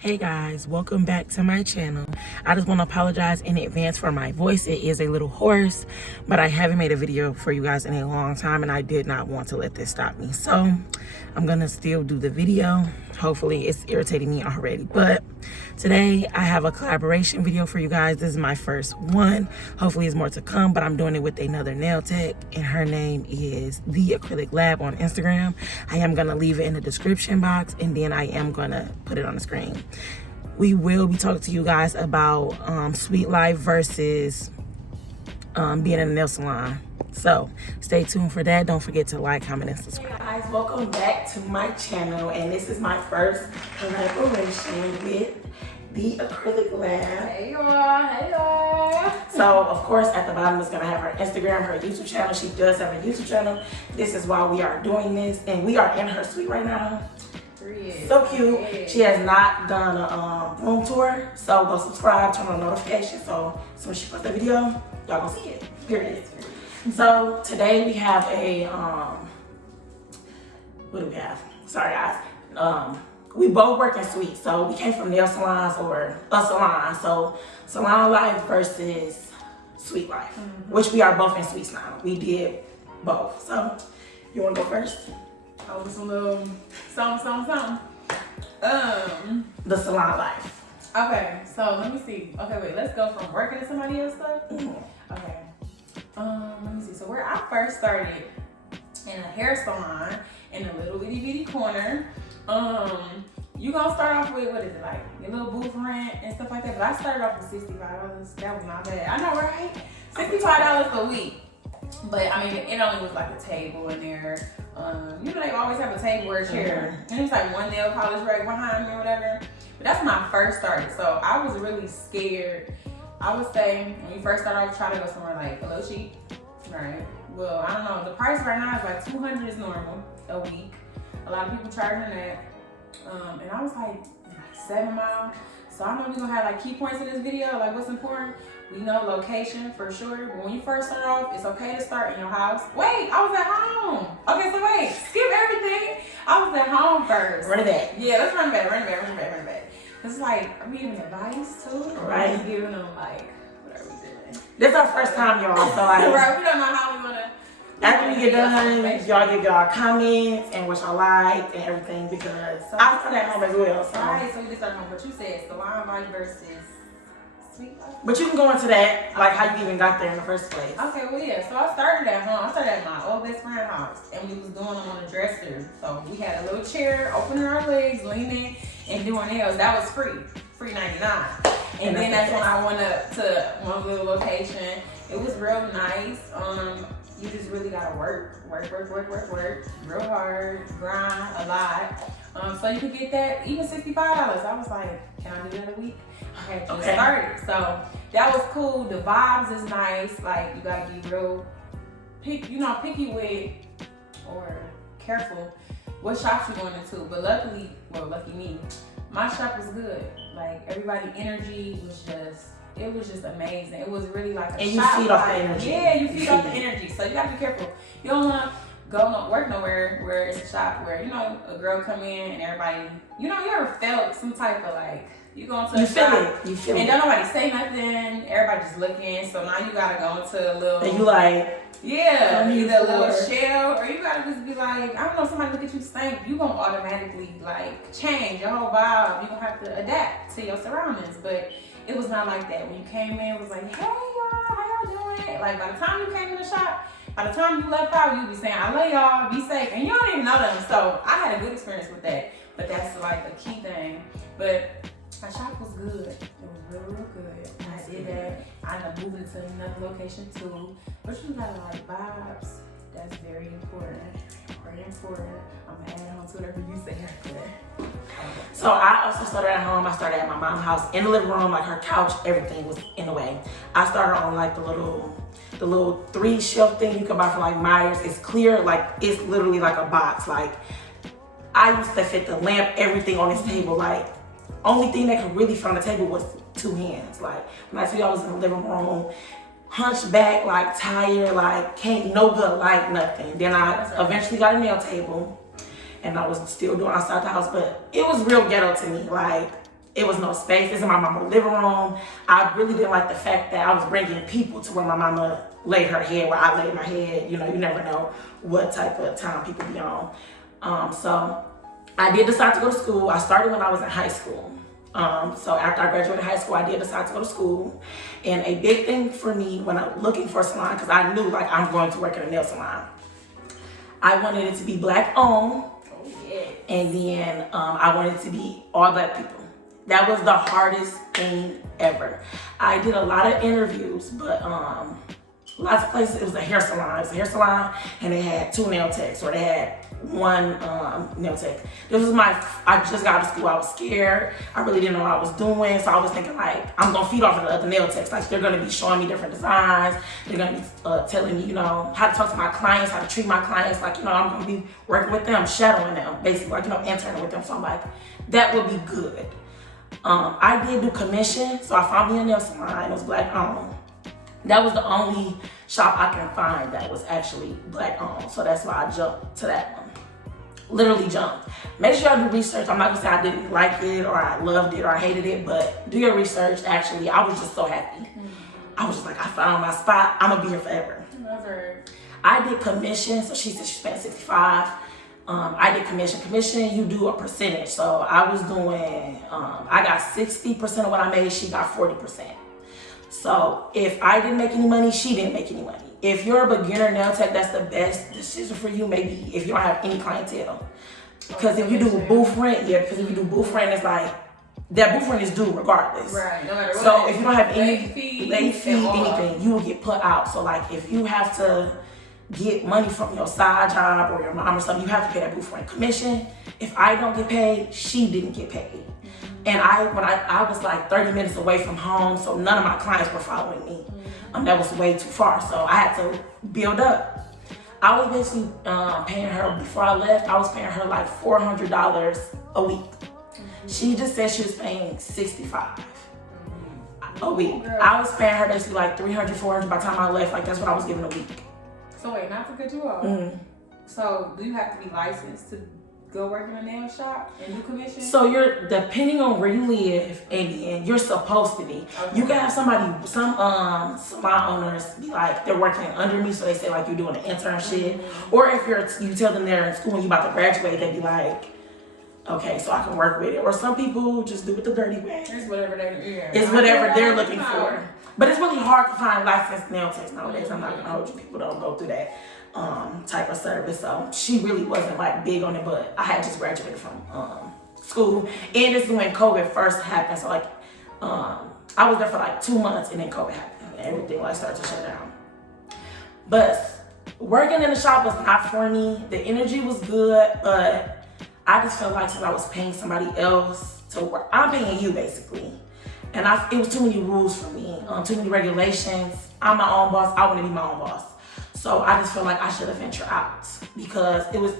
Hey guys, welcome back to my channel. I just want to apologize in advance for my voice. It is a little hoarse, but I haven't made a video for you guys in a long time and I did not want to let this stop me. So I'm gonna still do the video. Hopefully it's irritating me already, but today I have a collaboration video for you guys. This is my first one. Hopefully it's more to come, but I'm doing it with another nail tech and her name is The Acrylic Lab on Instagram. I am gonna leave it in the description box and then I am gonna put it on the screen. We will be talking to you guys about Sweet Life versus being in a nail salon. So stay tuned for that. Don't forget to like, comment, and subscribe. Hey guys, welcome back to my channel. And this is my first collaboration with The Acrylic Lab. Hey y'all, hey y'all. So of course at the bottom is gonna have her Instagram, her YouTube channel. She does have a YouTube channel. This is why we are doing this. And we are in her suite right now. So cute. She has not done a room tour, so go subscribe, turn on notifications, so as soon as she posts the video, y'all gonna see it. Period. So today we have a what do we have? Sorry guys. We both work in suites, so we came from nail salons or a salon. So Salon Life versus Sweet Life, which we are both in suites now. We did both. So you wanna go first? Oh, some little something. The Salon Life. Okay, so let me see. Okay, wait, let's go from working to somebody else's stuff. Okay. Let me see. So where I first started in a hair salon in a little itty bitty corner. You gonna start off with what is it like? Your little booth rent and stuff like that. But I started off with $65. That was not bad. I know, right? $65 a week. But I mean, it only was like a table in there. You know, they always have a table or a chair. And it was like one nail polish rack behind me or whatever. But that's when I first started. So I was really scared. I would say when you first start off, try to go somewhere like a little cheap. Right. Well, I don't know. The price right now is like $200 is normal a week. A lot of people charging that. And I was like 7 miles. So I know we're gonna have like key points in this video, like what's important. We know location for sure, but when you first start off, it's okay to start in your house. Wait, I was at home. Okay, so wait, skip everything. I was at home first. Run it back. Yeah, let's run it back. It's like, are we giving advice too? Or right. Are we giving them like, what are we doing? This is our first time, y'all, so like, right, we don't know how we wanna. After we get done, y'all give y'all comments and what y'all liked and everything because so I started at home as well. So. Right, so you just started home. But you said Salon Life versus Sweet Life. But you can go into that, like how you even got there in the first place. Okay, well yeah, so I started at home. I started at my old best friend's house and we was doing them on the dresser. So we had a little chair, opening our legs, leaning, and doing nails. That was free 99. And then that's when I went up to one little location. It was real nice. You just really gotta work real hard, grind a lot. So you could get that, even $65. I was like, can I do that a week? I had just started. So that was cool. The vibes is nice. Like you gotta be real picky with or careful what shops you're going into. But luckily, well, lucky me, my shop was good. Like everybody energy was just, it was just amazing. It was really like a shop. And you feed off the energy. Yeah, you feed off the energy. So you gotta be careful. You don't wanna work nowhere where it's a shop where, you know, a girl come in and everybody, you know, you ever felt some type of like, you go into a shop you feel and it. don't nobody say nothing, everybody just looking. So now you gotta go into a little. And you like. Yeah, either a little shell or you gotta just be like, I don't know, somebody look at you stink, you gonna automatically like change your whole vibe. You gonna have to adapt to your surroundings. But it was not like that. When you came in, it was like, hey y'all, how y'all doing? Like by the time you came in the shop, by the time you left out, you'd be saying, I love y'all, be safe. And you don't even know them. So I had a good experience with that. But that's like a key thing. But my shop was good. It was real good. I did that. I ended up moving to another location too. But you gotta like vibes. That's very important. Very important. I'm gonna add on to whatever you say after that. So I also started at home. I started at my mom's house in the living room, like her couch, everything was in the way. I started on like the little 3 shelf thing you can buy from like Myers. It's clear, like it's literally like a box. Like I used to fit the lamp, everything on this table. Like only thing that could really fit on the table was 2 hands. Like when I tell you I was in the living room, hunchback, like tired, like can't no good light, nothing. Then I eventually got a nail table and I was still doing outside the house, but it was real ghetto to me. Like It was no space. This is my mama's living room. I really didn't like the fact that I was bringing people to where my mama laid her head, where I laid my head. You know, you never know what type of time people be on. So I did decide to go to school. I started when I was in high school. So after I graduated high school, I did decide to go to school. And a big thing for me when I'm looking for a salon, because I knew like I'm going to work in a nail salon, I wanted it to be black owned. And then I wanted it to be all black people. That was the hardest thing ever. I did a lot of interviews, but lots of places, it was a hair salon. It was a hair salon, and they had 2 nail techs, or they had 1 nail tech. This was I just got out of school. I was scared. I really didn't know what I was doing. So I was thinking like, I'm gonna feed off of the other nail techs. Like they're gonna be showing me different designs. They're gonna be telling me, you know, how to talk to my clients, how to treat my clients. Like, you know, I'm gonna be working with them, shadowing them, basically, like, you know, interning with them. So I'm like, that would be good. I did do commission, so I found me a nail salon. It was black owned. That was the only shop I can find that was actually black owned. So that's why I jumped to that one. Literally jumped. Make sure y'all do research. I'm not gonna say I didn't like it or I loved it or I hated it, but do your research. Actually, I was just so happy. I was just like, I found my spot. I'm gonna be here forever. I did commission, so she said she spent 65. I did commission. Commission, you do a percentage. So I was doing, I got 60% of what I made. She got 40%. So if I didn't make any money, she didn't make any money. If you're a beginner nail tech, that's the best decision for you, maybe if you don't have any clientele. Because if you do booth rent, because if you do booth rent, it's like, that booth rent is due regardless. Right, no matter what. So if you don't have any late fee, anything, you will get put out. So like if you have to get money from your side job or your mom or something, you have to pay that booth rent. Commission, if I don't get paid, she didn't get paid. And when I was like 30 minutes away from home, so none of my clients were following me. That was way too far, so I had to build up. I was basically paying her, before I left, I was paying her like $400 a week. She just said she was paying $65 a week. I was paying her basically like $300, $400 by the time I left. Like that's what I was giving a week. So wait, not to cut you off. So do you have to be licensed to go work in a nail shop and do commission? So you're, depending on where you live, and you're supposed to be. Okay. You can have somebody, some salon owners be like, they're working under me, so they say like you're doing an internship. Or if you tell them they're in school and you about to graduate, they be like, okay, so I can work with it. Or some people just do it the dirty way. It's whatever they're looking for. But it's really hard to find licensed nail techs nowadays. I'm not gonna hold you, people don't go through that type of service. So she really wasn't like big on it, but I had just graduated from school. And this is when COVID first happened. So like I was there for like 2 months and then COVID happened and everything like started to shut down. But working in the shop was not for me. The energy was good, but I just felt like since I was paying somebody else to work, I'm paying you basically. And it was too many rules for me, too many regulations. I'm my own boss, I want to be my own boss. So I just felt like I should have ventured out because it was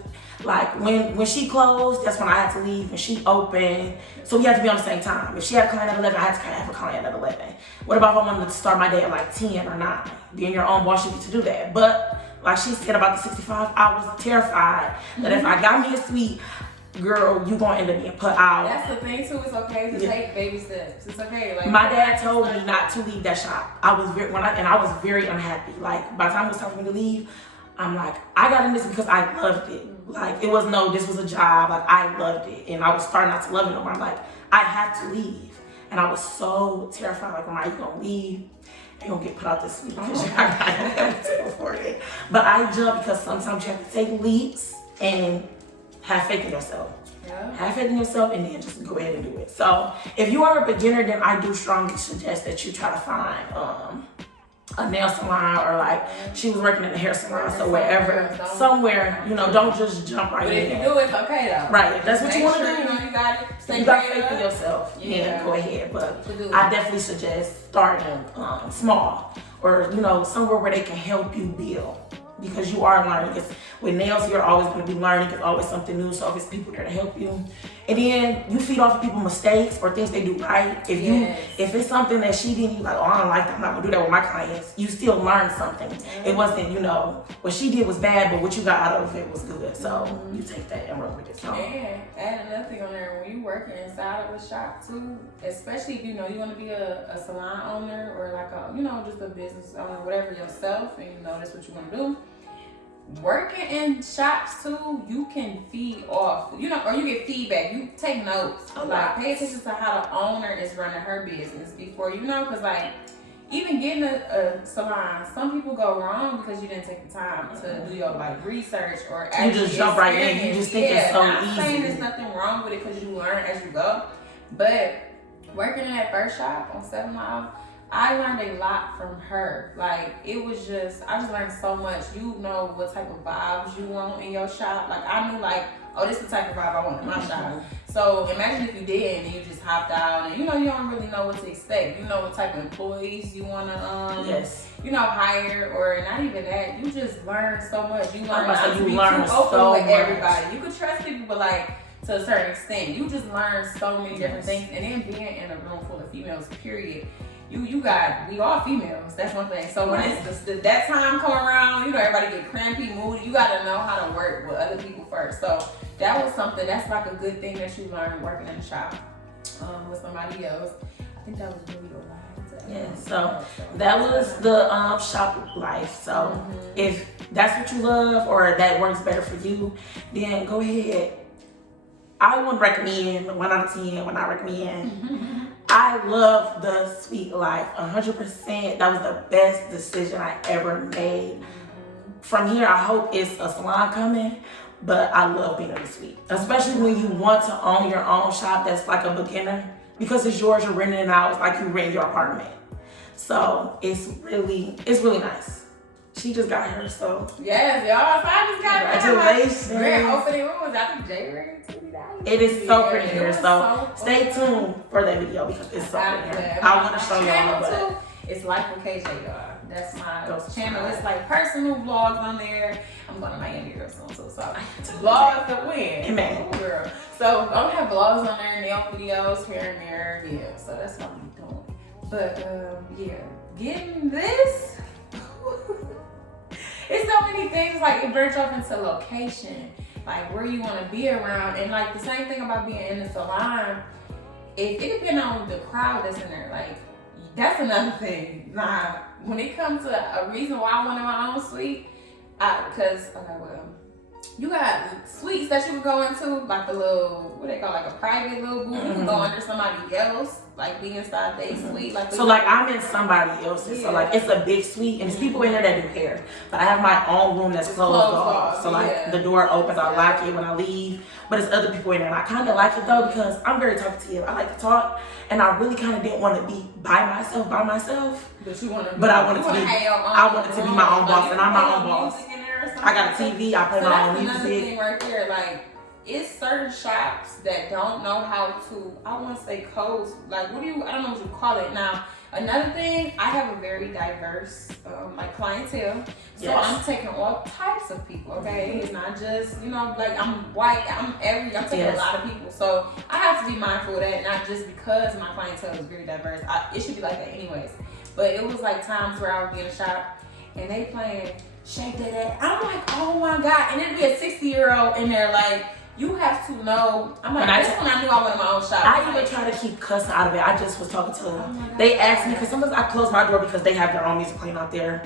like when she closed, that's when I had to leave. When she opened, so we had to be on the same time. If she had a client at 11, I had to have a client at 11. What about if I wanted to start my day at like 10 or 9? Being your own boss, you get to do that. But like she said about the 65, I was terrified that if I got me a suite, girl, you gonna end up being put out. That's the thing too. It's okay to take baby steps. It's okay. Like my dad told me not to leave that shop. I was very unhappy. Like by the time it was time for me to leave, I'm like, I got in this because I loved it. Like it was this was a job. Like I loved it, and I was starting not to love it no more. I'm like, I have to leave, and I was so terrified. Like, Ramia, you gonna leave? You gonna get put out this week because you're not gonna to afford it. But I jumped because sometimes you have to take leaps and have faith in yourself. Yeah. Have faith in yourself and then just go ahead and do it. So if you are a beginner, then I do strongly suggest that you try to find a nail salon, or like she was working in a hair salon, so wherever, somewhere, don't just jump right in. But if you do it, it's okay though. Right, if that's what you want to do, you got it. You got faith in yourself. Yeah, go ahead. But I definitely suggest starting small, or somewhere where they can help you build. Because you are learning. With nails, you're always going to be learning. It's always something new. So if it's people there to help you, and then you feed off of people's mistakes or things they do right. If it's something that she didn't, you like, oh, I don't like that. I'm not gonna do that with my clients. You still learn something. It wasn't, what she did was bad, but what you got out of it was good. So you take that and run with it. So add another thing on there. When you working inside of a shop too, especially if you know you want to be a salon owner or like a just a business owner, whatever yourself, and you know that's what you want to do. Working in shops too, you can feed off, or you get feedback. You take notes, like pay attention to how the owner is running her business before because like even getting a salon, some people go wrong because you didn't take the time to do your like research or you just jump right in. You just think it's so easy. I'm saying there's nothing wrong with it because you learn as you go, but working in that first shop on 7 Mile, I learned a lot from her. Like I just learned so much. You know what type of vibes you want in your shop. Like I knew like, oh, this is the type of vibe I want in my shop. So imagine if you did and you just hopped out and you don't really know what to expect. You know what type of employees you wanna hire, or not even that. You just learn so much. You learn not to be too open with everybody. You could trust people, but like to a certain extent. You just learn so many different things. And then being in a room full of females, period. We all females. That's one thing. So when it's that time come around, everybody get crampy, moody. You got to know how to work with other people first. So that was something. That's like a good thing that you learn working in the shop with somebody else. I think that was really the last. Yeah. So that was the shop life. So if that's what you love or that works better for you, then go ahead. I would recommend 1 out of 10 when I recommend. I love the Sweet Life 100%. That was the best decision I ever made. From here, I hope it's a salon coming, but I love being in the Sweet, especially when you want to own your own shop that's like a beginner, because it's yours. You're renting it out. It's like you rent your apartment. So it's really nice. She just got her, so yes, y'all. So I just got her. Congratulations. Grand opening. What was that? January 2020. It is so pretty here, so stay tuned for that video because it's so pretty here. I want to show y'all, but it's Life with KJ, y'all. That's my channel. It's like personal vlogs on there. I'm going to Miami real soon, so vlogs to win. Amen. Oh, girl. So I'm gonna have vlogs on there, nail videos here and there. Yeah, so that's what I'm doing. But getting this. It's so many things, like it branch off into location, like where you want to be around, and like the same thing about being in the salon. If it depends on the crowd that's in there, like that's another thing. Nah, when it comes to a reason why I wanted my own suite, you got suites that you could go into, like a little, what they call, like a private little booth. You can go under somebody else, like be inside their suite. So like I'm in somebody else's, so like it's a big suite, and there's people in there that do hair. But I have my own room that's closed off. So like the door opens, I lock it when I leave. But there's other people in there, and I kind of like it though because I'm very talkative. I like to talk, and I really kind of didn't want to be by myself. But you want to. But I wanted to be my own boss, and I'm my own boss. I got a TV. I play my own music. That's another thing right there. Like, it's certain shops that don't know how to. I want to say codes. Like, I don't know what you call it now. Another thing, I have a very diverse like clientele. So I'm taking all types of people. Okay, it's not just like I'm white. I'm taking a lot of people. So I have to be mindful of that. Not just because my clientele is very diverse. It should be like that anyways. But it was like times where I would be in a shop and they playing Shake That. I'm like, oh my God. And it'd be a 60-year-old in there like, you have to know. I'm like, that's when I knew I wanted my own shop. I even try to keep cussing out of it. I just was talking to them. They asked me, because sometimes I close my door because they have their own music playing out there.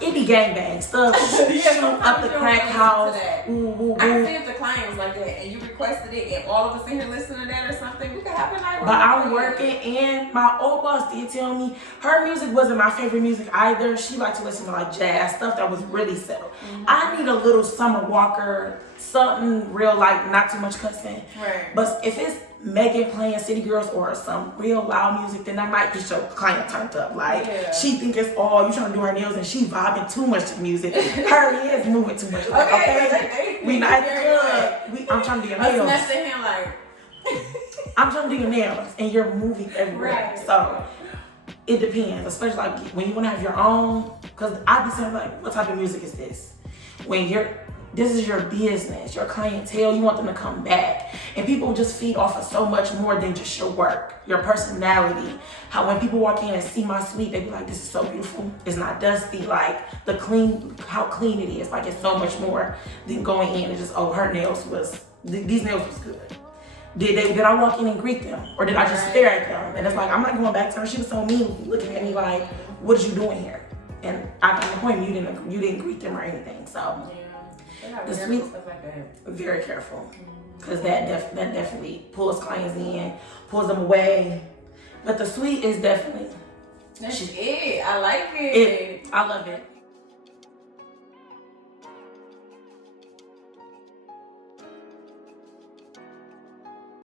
It be gangbang stuff. Shoot up the crack house. Ooh, ooh, ooh. I can see if the client was like that and you requested it and all of us in here listening to that or something, we could have a night. But I'm working, and my old boss did tell me her music wasn't my favorite music either. She liked to listen to like jazz stuff that was really settled. I need a little Summer Walker, something real, like not too much cussing. Right. But if it's Megan playing City Girls or some real loud music, then I might get your client turned up. Like she think it's all you trying to do her nails and she vibing too much to music. Her head's moving too much. Like, okay, we not at the club. I'm trying to do your nails. I'm trying to do your nails and you're moving everywhere. Right. So it depends, especially like when you want to have your own. Because I be saying like, what type of music is this? When this is your business, your clientele, you want them to come back. And people just feed off of so much more than just your work, your personality. How when people walk in and see my suite, they be like, this is so beautiful. It's not dusty, like how clean it is. Like it's so much more than going in and just, oh, her nails was These nails was good. Did I walk in and greet them? Or did I just stare at them? And it's like, I'm not going back to her. She was so mean looking at me like, what are you doing here? And I got the point, you didn't greet them or anything. So the sweet, stuff like that. Very careful. Because that definitely pulls clients in, pulls them away. But the sweet is definitely, that's it. I like it. I love it.